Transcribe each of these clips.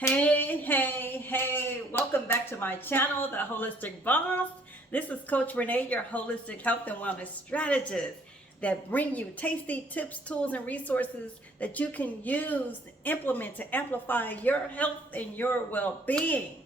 Hey, welcome back to my channel, The Holistic Boss. This is Coach Renee, your holistic health and wellness strategist that bring you tasty tips, tools, and resources that you can use to implement to amplify your health and your well-being.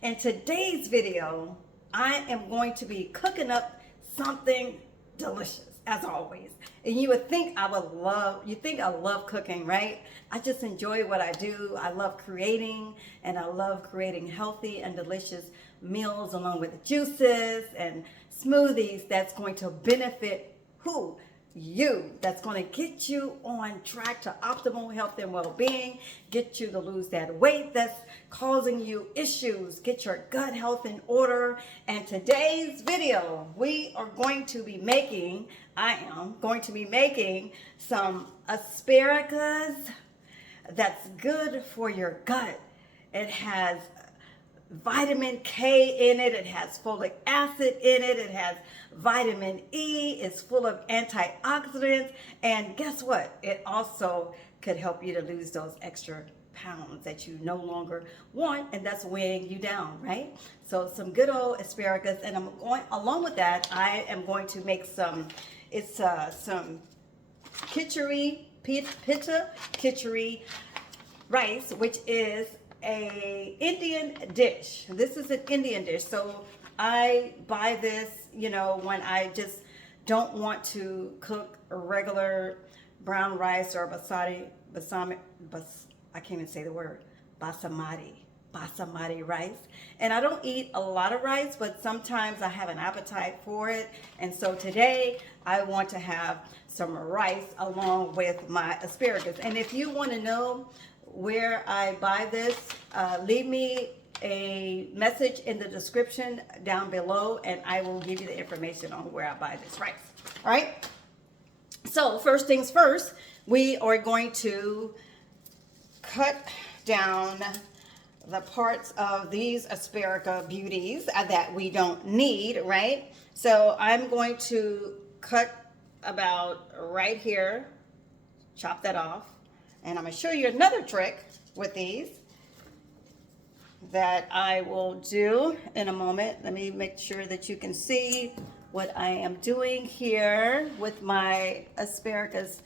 In today's video, I am going to be cooking up something delicious, as always. And you would think I love cooking, right? I just enjoy what I do. I love creating, and I love creating healthy and delicious meals along with juices and smoothies that's going to benefit who? You. That's going to get you on track to optimal health and well-being, get you to lose that weight that's causing you issues, get your gut health in order. And today's video, I am going to be making some asparagus that's good for your gut. It has vitamin K in it, it has folic acid in it, it has vitamin E, it's full of antioxidants, and guess what? It also could help you to lose those extra pounds that you no longer want and that's weighing you down, right? So some good old asparagus, and along with that, I am going to make some Khichari, Khichari rice, which is a Indian dish. This is an Indian dish. So I buy this, when I just don't want to cook a regular brown rice or basmati, I can't even say the word, basmati rice. And I don't eat a lot of rice, but sometimes I have an appetite for it. And so today I want to have some rice along with my asparagus. And if you want to know where I buy this, leave me a message in the description down below and I will give you the information on where I buy this rice. All right. So first things first, we are going to cut down the parts of these asparagus beauties that we don't need, right? So I'm going to cut about right here, chop that off. And I'm going to show you another trick with these that I will do in a moment. Let me make sure that you can see what I am doing here with my asparagus.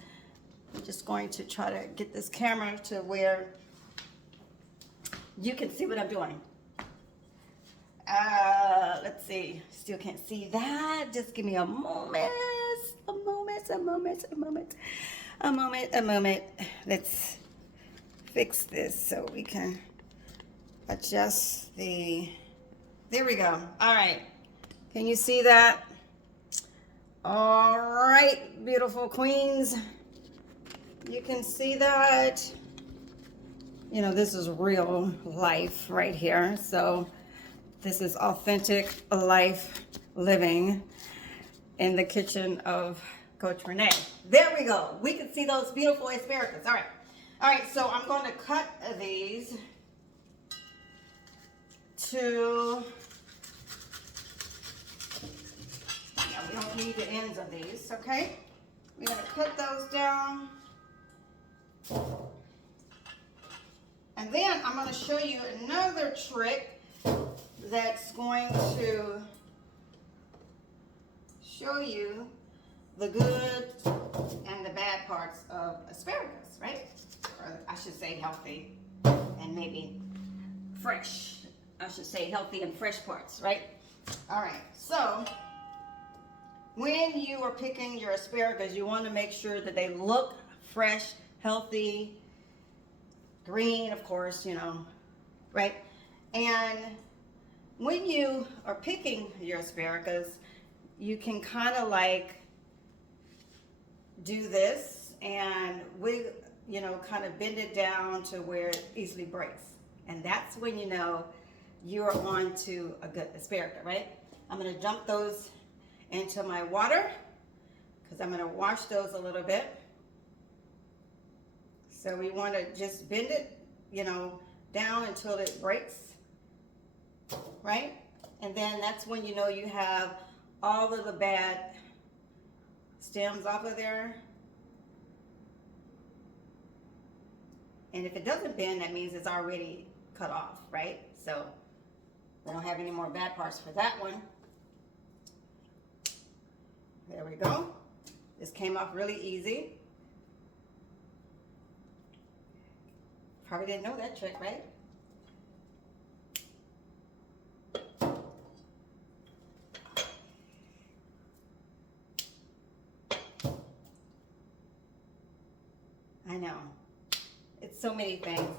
I'm just going to try to get this camera to where you can see what I'm doing. Let's see. Still can't see that. Just give me a moment. A moment. Let's fix this so we can adjust there we go. All right. Can you see that? All right, beautiful queens. You can see that. This is real life right here. So this is authentic life living in the kitchen of Coach Renee. There we go. We can see those beautiful asparagus. All right, so I'm going to cut these to, we don't need the ends of these, okay? We're going to cut those down. And then I'm going to show you another trick that's going to show you the good and the bad parts of asparagus, right? Or I should say healthy and maybe fresh. I should say healthy and fresh parts, right? All right, so when you are picking your asparagus, you want to make sure that they look fresh, healthy, green, of course, right? And when you are picking your asparagus, you can kind of like do this and kind of bend it down to where it easily breaks. And that's when you know you're on to a good asparagus, right? I'm going to dump those into my water because I'm going to wash those a little bit. So we want to just bend it, down until it breaks, right? And then that's when you know you have all of the bad stems off of there. And if it doesn't bend, that means it's already cut off, right? So we don't have any more bad parts for that one. There we go. This came off really easy. Probably didn't know that trick, right? I know. It's so many things.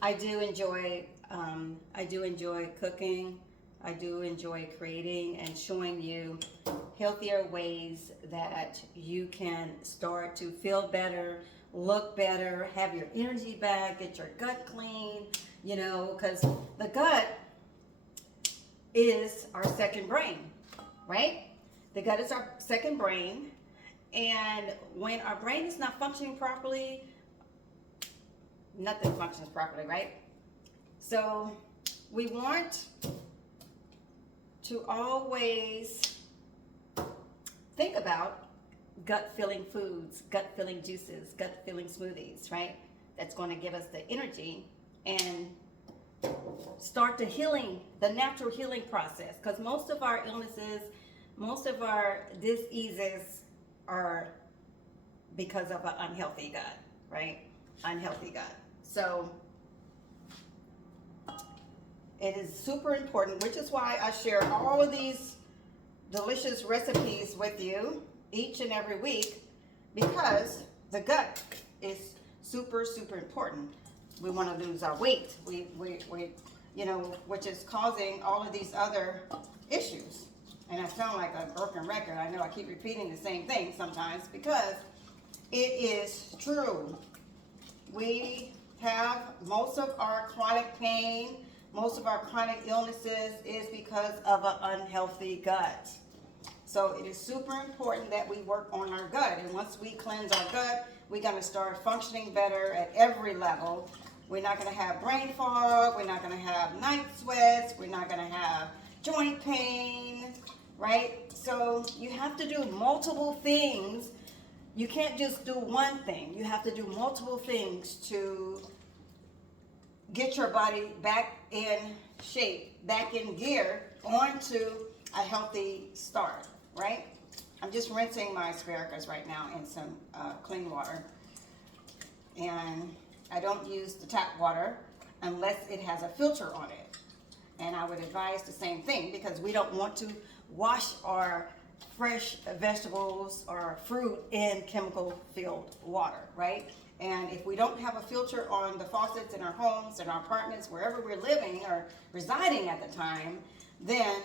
I do enjoy cooking. I do enjoy creating and showing you healthier ways that you can start to feel better, look better, have your energy back, get your gut clean, you know, because the gut is our second brain, right? The gut is our second brain, and when our brain is not functioning properly, nothing functions properly, right? So we want to always think about gut filling foods, gut filling juices, gut filling smoothies, right? That's going to give us the energy and start the natural healing process. Because most of our illnesses, most of our diseases are because of an unhealthy gut, right? Unhealthy gut. So it is super important, which is why I share all of these delicious recipes with you each and every week, because the gut is super, super important. We want to lose our weight, we you know, which is causing all of these other issues. And I sound like a broken record. I know I keep repeating the same thing sometimes because it is true. We have most of our chronic pain, most of our chronic illnesses is because of an unhealthy gut. So it is super important that we work on our gut. And once we cleanse our gut, we're going to start functioning better at every level. We're not going to have brain fog. We're not going to have night sweats. We're not going to have joint pain, right? So you have to do multiple things. You can't just do one thing. You have to do multiple things to get your body back in shape, back in gear, onto a healthy start, right? I'm just rinsing my asparagus right now in some clean water. And I don't use the tap water unless it has a filter on it. And I would advise the same thing, because we don't want to wash our fresh vegetables or fruit in chemical-filled water, right? And if we don't have a filter on the faucets in our homes, in our apartments, wherever we're living or residing at the time, then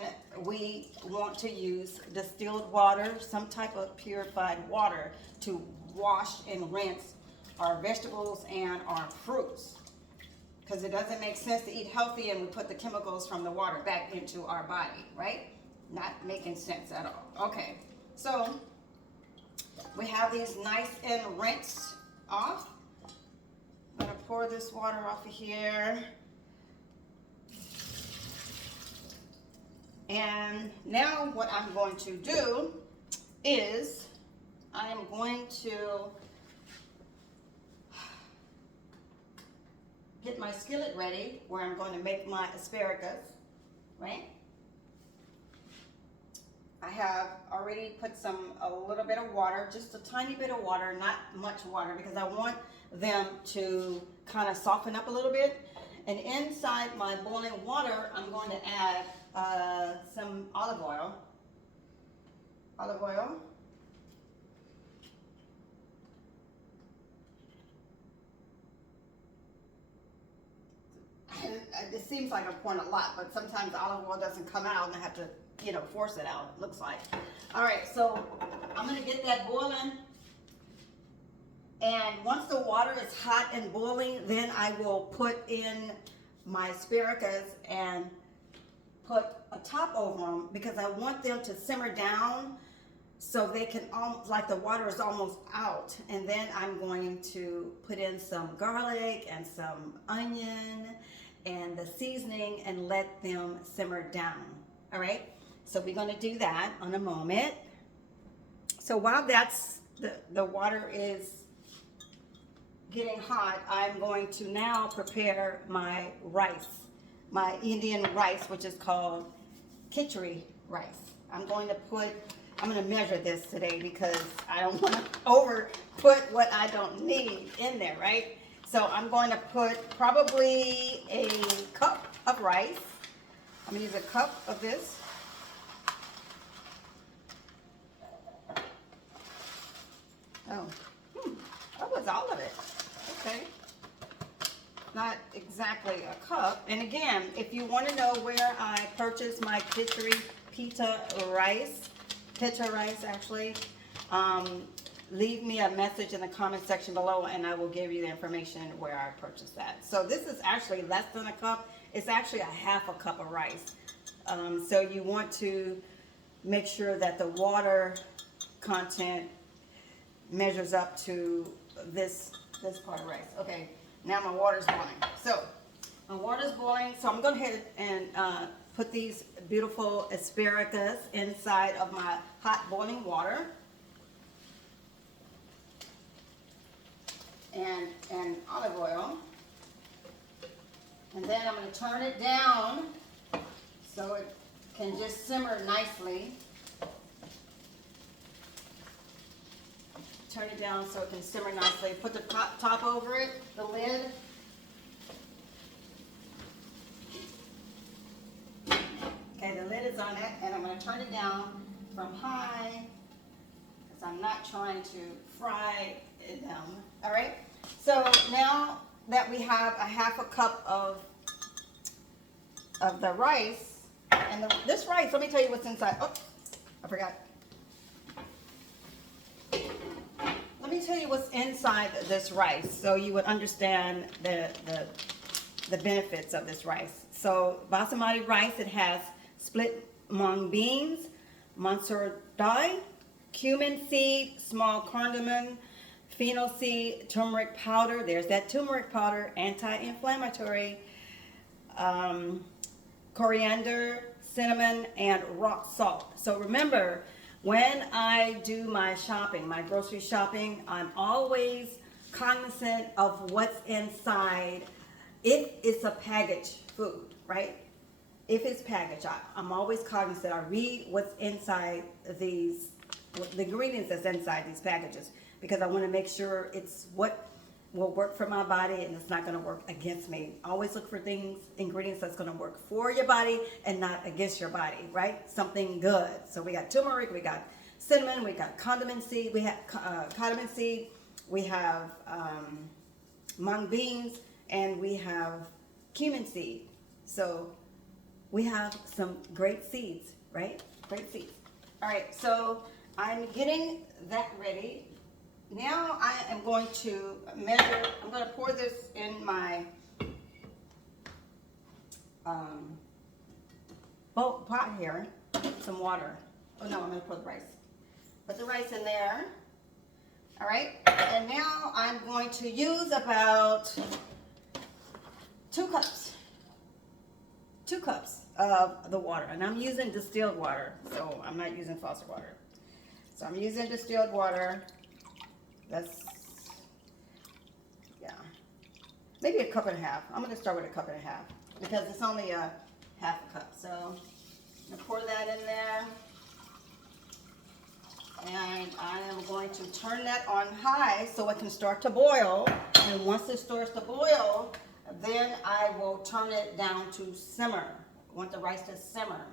we want to use distilled water, some type of purified water, to wash and rinse our vegetables and our fruits. Because it doesn't make sense to eat healthy and we put the chemicals from the water back into our body, right? Not making sense at all. Okay, so we have these nice and rinsed off. I'm gonna pour this water off of here. And now what I'm going to do is I am going to get my skillet ready where I'm going to make my asparagus, right? I have already put a little bit of water, just a tiny bit of water, not much water, because I want them to kind of soften up a little bit. And inside my boiling water, I'm going to add some olive oil. Olive oil. It seems like I'm pouring a lot, but sometimes the olive oil doesn't come out and I have to, you know, force it out, it looks like. All right, so I'm gonna get that boiling. And once the water is hot and boiling, then I will put in my asparagus and put a top over them, because I want them to simmer down so they can, like the water is almost out. And then I'm going to put in some garlic and some onion and the seasoning and let them simmer down. All right, so we're going to do that in a moment. So while that's the water is getting hot, I'm going to now prepare my rice, my Indian rice, which is called Khichari rice. I'm going to measure this today because I don't want to over put what I don't need in there, right? So I'm going to put probably a cup of rice. I'm going to use a cup of this. Oh, that was all of it. Okay. Not exactly a cup. And again, if you want to know where I purchased my Khichari pita rice actually, leave me a message in the comment section below and I will give you the information where I purchased that. So this is actually less than a cup. It's actually a half a cup of rice. So you want to make sure that the water content measures up to this part of rice. Okay, now my water's boiling. So my water's boiling, so I'm going to go ahead and put these beautiful asparagus inside of my hot boiling water. And olive oil. And then I'm going to turn it down so it can just simmer nicely. Turn it down so it can simmer nicely. Put the top over it, the lid. Okay, the lid is on it, and I'm going to turn it down from high because I'm not trying to fry it down. All right, so now that we have a half a cup of the rice, and this rice, let me tell you what's inside. Oh, I forgot. Let me tell you what's inside this rice so you would understand the benefits of this rice. So basmati rice, it has split mung beans, mansur dal, cumin seed, small cardamom, fennel seed, turmeric powder. There's that turmeric powder, anti-inflammatory, coriander, cinnamon, and rock salt. So remember, when I do my shopping, my grocery shopping, I'm always cognizant of what's inside. If it's a packaged food, right? If it's packaged, I'm always cognizant. I read what's inside the ingredients that's inside these packages, because I want to make sure it's what will work for my body and it's not going to work against me. Always look for ingredients that's going to work for your body and not against your body, right? Something good. So we got turmeric, we got cinnamon, we got cardamom seed, we have we have mung beans, and we have cumin seed. So we have some great seeds, right? Great seeds. All right, so I'm getting that ready. Now I am going to measure, I'm going to pour this in my pot here, some water. Oh no, I'm going to put the rice. Put the rice in there. All right, and now I'm going to use about 2 cups. 2 cups of the water, and I'm using distilled water, so I'm not using faucet water. So I'm using distilled water. That's, yeah, maybe a cup and a half. I'm going to start with a cup and a half because it's only a half a cup. So I'm going to pour that in there. And I am going to turn that on high so it can start to boil. And once it starts to boil, then I will turn it down to simmer. I want the rice to simmer,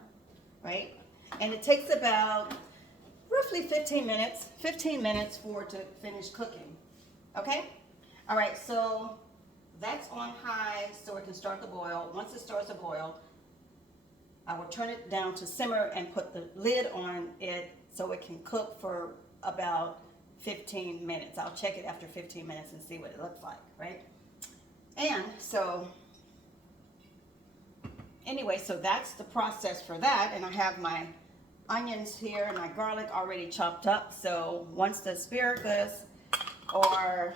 right? And it takes about roughly 15 minutes for it to finish cooking. Okay? All right, so that's on high so it can start to boil. Once it starts to boil, I will turn it down to simmer and put the lid on it so it can cook for about 15 minutes. I'll check it after 15 minutes and see what it looks like, right? And so, anyway, so that's the process for that. And I have my onions here and my garlic already chopped up. So once the asparagus are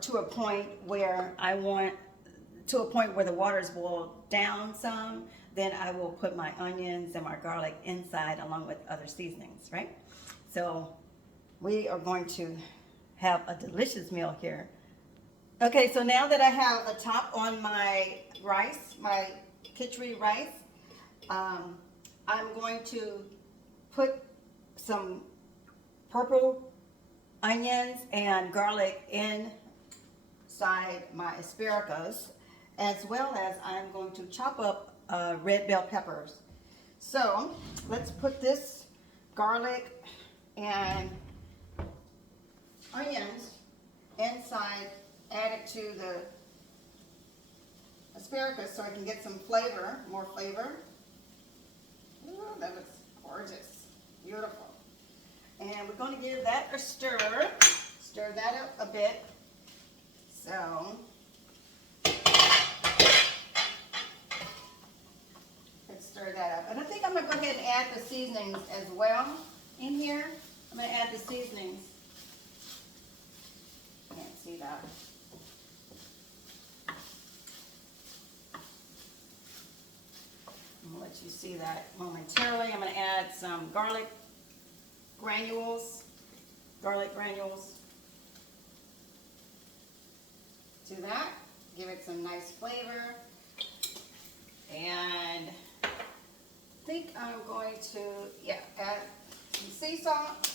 to a point where the water is boiled down some, then I will put my onions and my garlic inside along with other seasonings, right? So we are going to have a delicious meal here. Okay, so now that I have a top on my rice, my khichari rice, I'm going to put some purple onions and garlic inside my asparagus, as well as I'm going to chop up red bell peppers. So let's put this garlic and onions inside, add it to the asparagus so I can get some flavor, more flavor. Ooh, that looks gorgeous, beautiful. And we're going to give that a stir that up a bit. So let's stir that up. And I think I'm going to go ahead and add the seasonings as well in here. I'm going to add the seasonings. Can't see that. I'm going to let you see that momentarily. I'm going to add some garlic granules to that. Give it some nice flavor. And I think I'm going to, add some sea salt.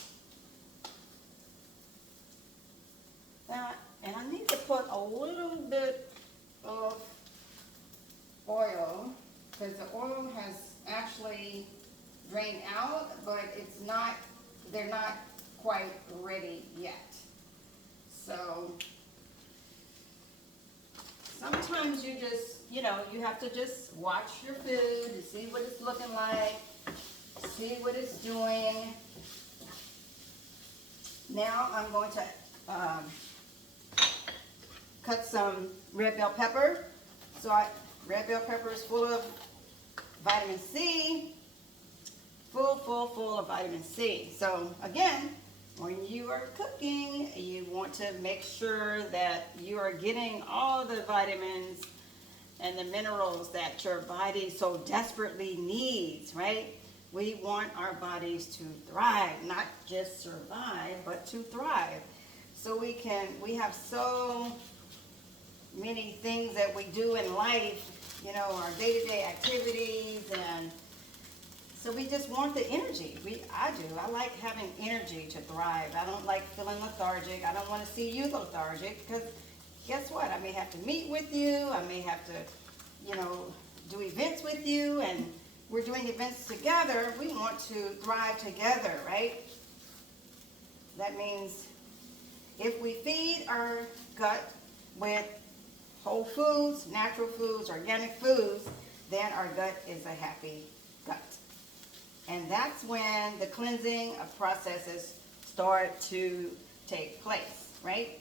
And I need to put a little bit of oil, because the oil has actually drained out, but it's not, they're not quite ready yet. So sometimes you just, you have to just watch your food and see what it's looking like, see what it's doing. Now I'm going to cut some red bell pepper. Red bell pepper is full of vitamin C, full of vitamin C. So again, when you are cooking, you want to make sure that you are getting all the vitamins and the minerals that your body so desperately needs, right? We want our bodies to thrive, not just survive, but to thrive. So we have so many things that we do in life, our day-to-day activities, and so we just want the energy. I do. I like having energy to thrive. I don't like feeling lethargic. I don't want to see you lethargic, because guess what? I may have to meet with you. I may have to, do events with you, and we're doing events together. We want to thrive together, right? That means if we feed our gut with whole foods, natural foods, organic foods, then our gut is a happy gut. And that's when the cleansing of processes start to take place, right?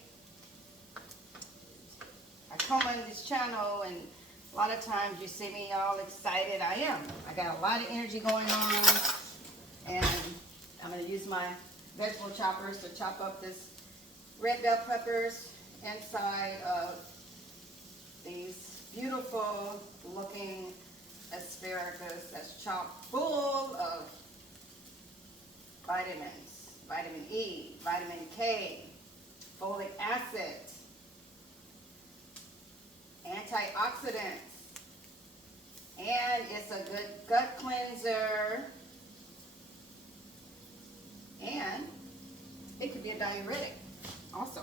I come on this channel and a lot of times you see me all excited. I am. I got a lot of energy going on, and I'm going to use my vegetable choppers to chop up this red bell peppers inside of these beautiful looking asparagus that's chock full of vitamins, vitamin E, vitamin K, folic acid, antioxidants, and it's a good gut cleanser, and it could be a diuretic also,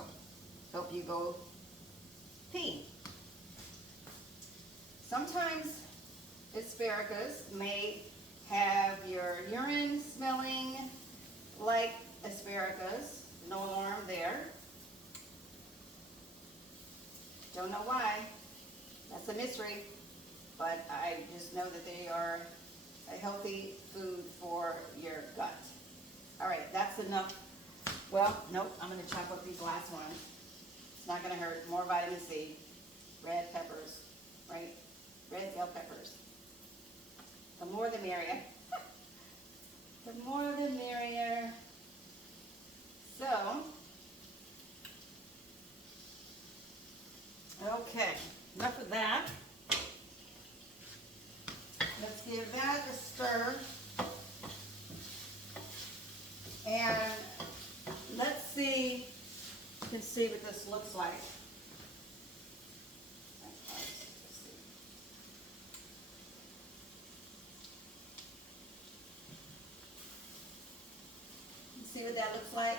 help you go pee. Sometimes asparagus may have your urine smelling like asparagus. No alarm there. Don't know why. That's a mystery. But I just know that they are a healthy food for your gut. All right, that's enough. Well, nope, I'm going to chop up these last ones. It's not going to hurt. More vitamin C. Red peppers, right? Red bell peppers. The more the merrier. The more the merrier. So, okay, enough of that. Let's give that a stir. And see, you can see what this looks like. See what that looks like?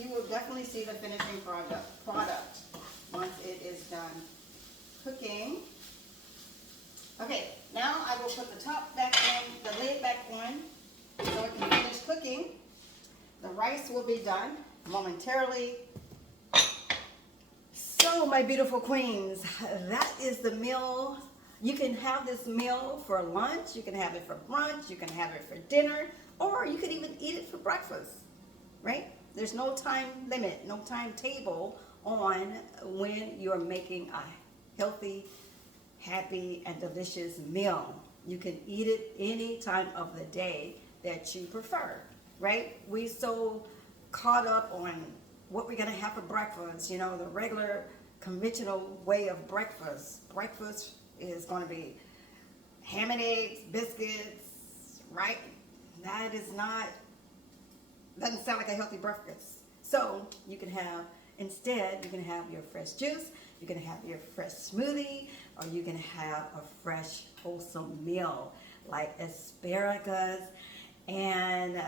You will definitely see the finishing product once it is done cooking. Okay, now I will put the top back on, the lid back on, so it can finish cooking. The rice will be done momentarily. So, my beautiful queens, that is the meal. You can have this meal for lunch, you can have it for brunch, you can have it for dinner, or you could even eat it for breakfast, right? There's no time limit, no timetable on when you're making a healthy, happy, and delicious meal. You can eat it any time of the day that you prefer, right? We so caught up on what we're gonna have for breakfast, you know, the regular conventional way of breakfast. Breakfast is gonna be ham and eggs, biscuits, right? That is not, doesn't sound like a healthy breakfast. So you can have, instead, you can have your fresh juice, you can have your fresh smoothie, or you can have a fresh, wholesome meal like asparagus and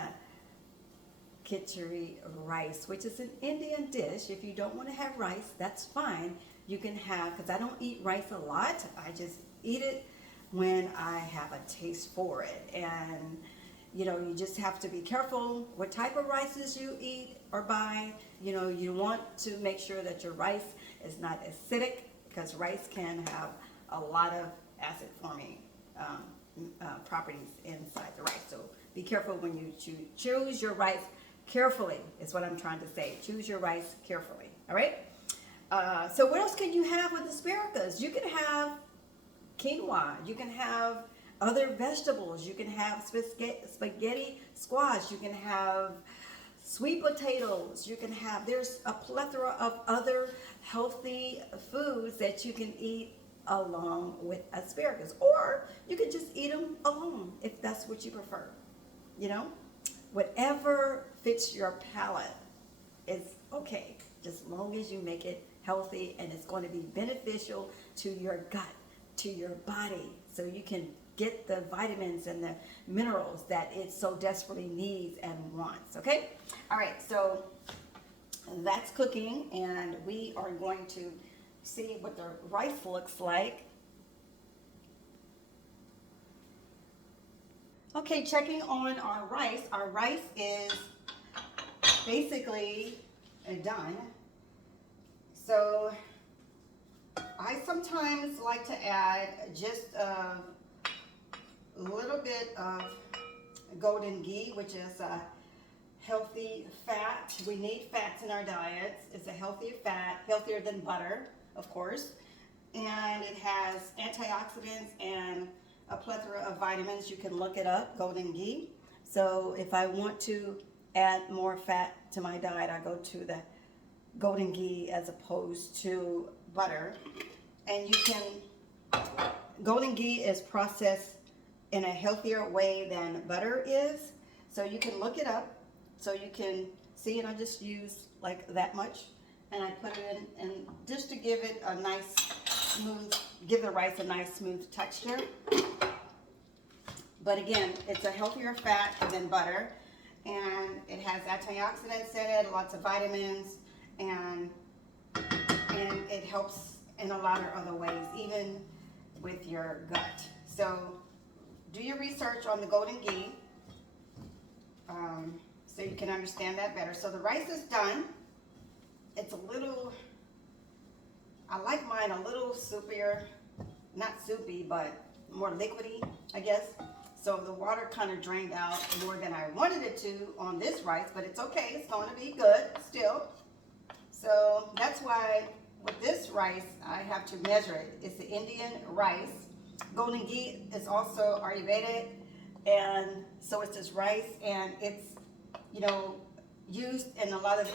Khichari rice, which is an Indian dish. If you don't want to have rice, that's fine. You can have, because I don't eat rice a lot, I just eat it when I have a taste for it. And you know, you just have to be careful what type of rices you eat or buy. You know, you want to make sure that your rice is not acidic, because rice can have a lot of acid forming properties inside the rice. So be careful when you choose your rice carefully, is what I'm trying to say. Choose your rice carefully, all right? So what else can you have with asparagus? You can have quinoa, you can have other vegetables, you can have spaghetti squash, you can have sweet potatoes, you can have, there's a plethora of other healthy foods that you can eat along with asparagus, or you can just eat them alone if that's what you prefer. You know, whatever fits your palate is okay, just as long as you make it healthy and it's going to be beneficial to your gut, to your body, so you can get the vitamins and the minerals that it so desperately needs and wants, okay? All right, so that's cooking, and we are going to see what the rice looks like. Okay, checking on our rice. Our rice is basically done. So I sometimes like to add just a little bit of golden ghee, which is a healthy fat. We need fats in our diets. It's a healthier fat, healthier than butter, of course. And it has antioxidants and a plethora of vitamins. You can look it up, golden ghee. So if I want to add more fat to my diet, I go to the golden ghee as opposed to butter. And you can, golden ghee is processed in a healthier way than butter is. So you can look it up so you can see, and I just use like that much. And I put it in, and just to give it a nice smooth, give the rice a nice smooth texture. But again, it's a healthier fat than butter, and it has antioxidants in it, lots of vitamins, and it helps in a lot of other ways, even with your gut. So do your research on the golden ghee so you can understand that better. So the rice is done. It's a little, I like mine a little soupier, not soupy, but more liquidy, I guess. So the water kind of drained out more than I wanted it to on this rice, but it's okay. It's going to be good still. So that's why with this rice, I have to measure it. It's the Indian rice. Golden ghee is also Ayurvedic, and so it's this rice, and it's, you know, used in a lot of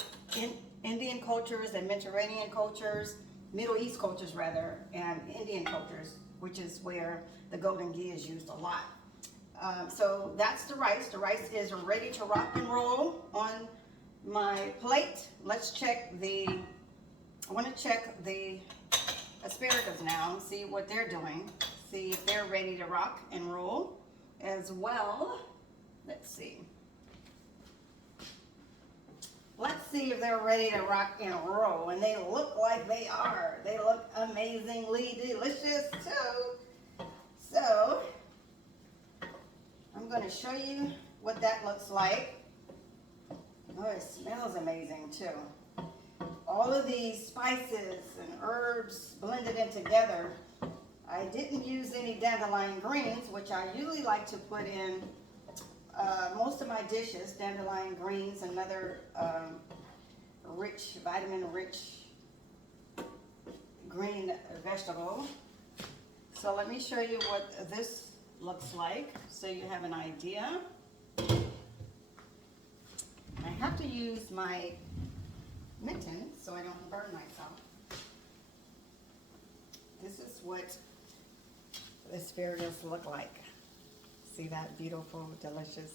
Indian cultures and Mediterranean cultures, Middle East cultures rather, and Indian cultures, which is where the golden ghee is used a lot. So that's the rice. The rice is ready to rock and roll on my plate. Let's check I want to check the asparagus now, see what they're doing, see if they're ready to rock and roll as well. Let's see. Let's see if they're ready to rock and roll, and they look like they are. They look amazingly delicious too. So I'm going to show you what that looks like. Oh, it smells amazing too. All of these spices and herbs blended in together. I didn't use any dandelion greens, which I usually like to put in most of my dishes. Dandelion greens, another vitamin-rich green vegetable. So let me show you what this looks like so you have an idea. I have to use my mittens so I don't burn myself. This is what asparagus look like. See that beautiful, delicious.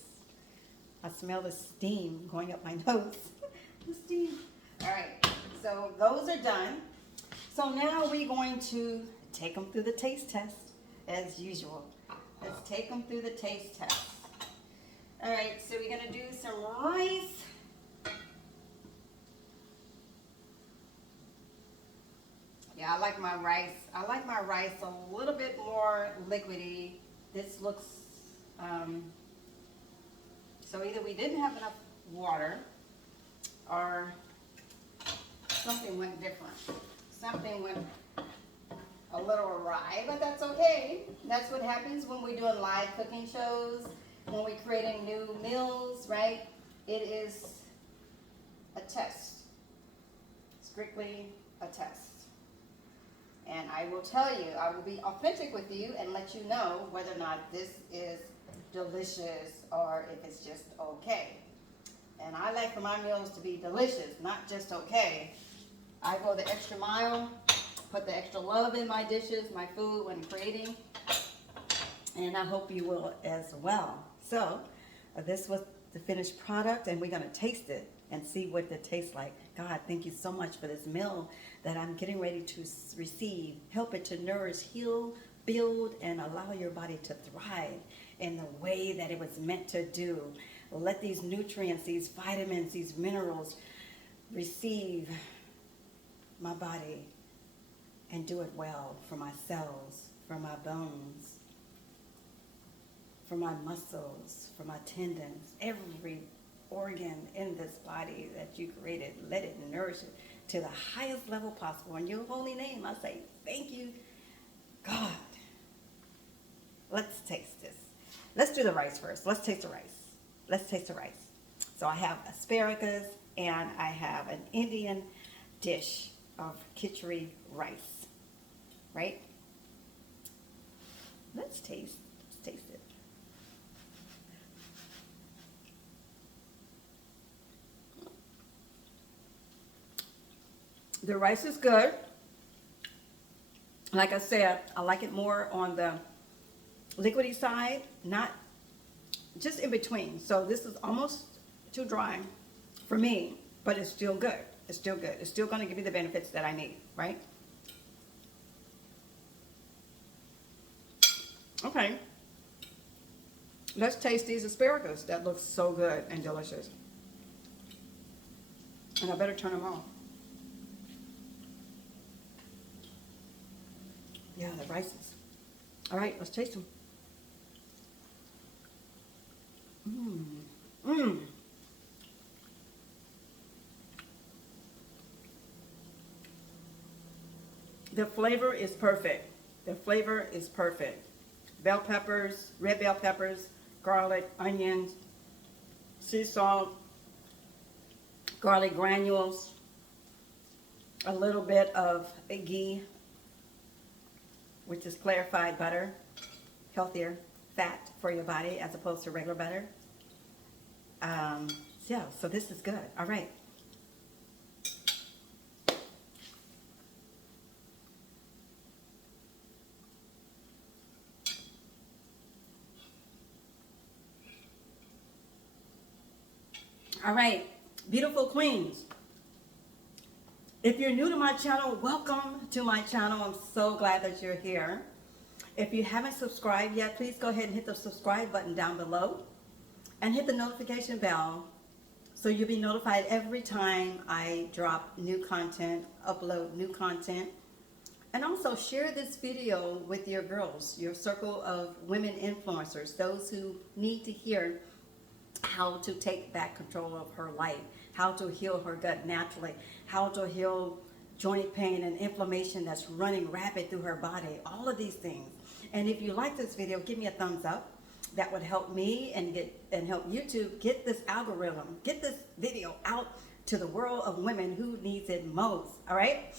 I smell the steam going up my nose. The steam. All right, so those are done. So now we're going to take them through the taste test as usual. Let's take them through the taste test. All right, so we're gonna do some rice. Yeah, I like my rice. I like my rice a little bit more liquidy. This looks, so either we didn't have enough water or something went different. Something went a little awry, but that's okay. That's what happens when we're doing live cooking shows, when we're creating new meals, right? It is a test, strictly a test. And I will tell you, I will be authentic with you and let you know whether or not this is delicious or if it's just okay. And I like for my meals to be delicious, not just okay. I go the extra mile, put the extra love in my dishes, my food when creating, and I hope you will as well. So this was the finished product, and we're gonna taste it and see what it tastes like. God, thank you so much for this meal that I'm getting ready to receive. Help it to nourish, heal, build, and allow your body to thrive in the way that it was meant to do. Let these nutrients, these vitamins, these minerals receive my body and do it well for my cells, for my bones, for my muscles, for my tendons, every organ in this body that you created. Let it nourish it to the highest level possible. In your holy name, I say, thank you, God. Let's taste this. Let's do the rice first. Let's taste the rice. Let's taste the rice. So I have asparagus and I have an Indian dish of Khichari rice, right? Let's taste it. The rice is good. Like I said, I like it more on the liquidy side, not just in between. So this is almost too dry for me, but it's still good. It's still good. It's still going to give me the benefits that I need, right? Okay. Let's taste these asparagus. That looks so good and delicious. And I better turn them off. Yeah, the rices. All right, let's taste them. The flavor is perfect. The flavor is perfect. Bell peppers, red bell peppers, garlic, onions, sea salt, garlic granules, a little bit of ghee, which is clarified butter, healthier fat for your body as opposed to regular butter. Yeah, so this is good. All right. All right, Beautiful queens, if you're new to my channel, welcome to my channel. I'm so glad that you're here. If you haven't subscribed yet, please go ahead and hit the subscribe button down below and hit the notification bell so you'll be notified every time I drop new content, upload new content. And also share this video with your girls, your circle of women influencers, those who need to hear how to take back control of her life, how to heal her gut naturally, how to heal joint pain and inflammation that's running rapid through her body, all of these things. And if you like this video, give me a thumbs up. That would help me and help YouTube get this algorithm, get this video out to the world of women who needs it most. All right,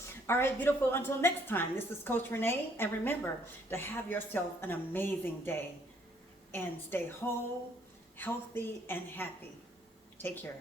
beautiful. Until next time, this is Coach Renee, and remember to have yourself an amazing day and stay whole, healthy, and happy. Take care.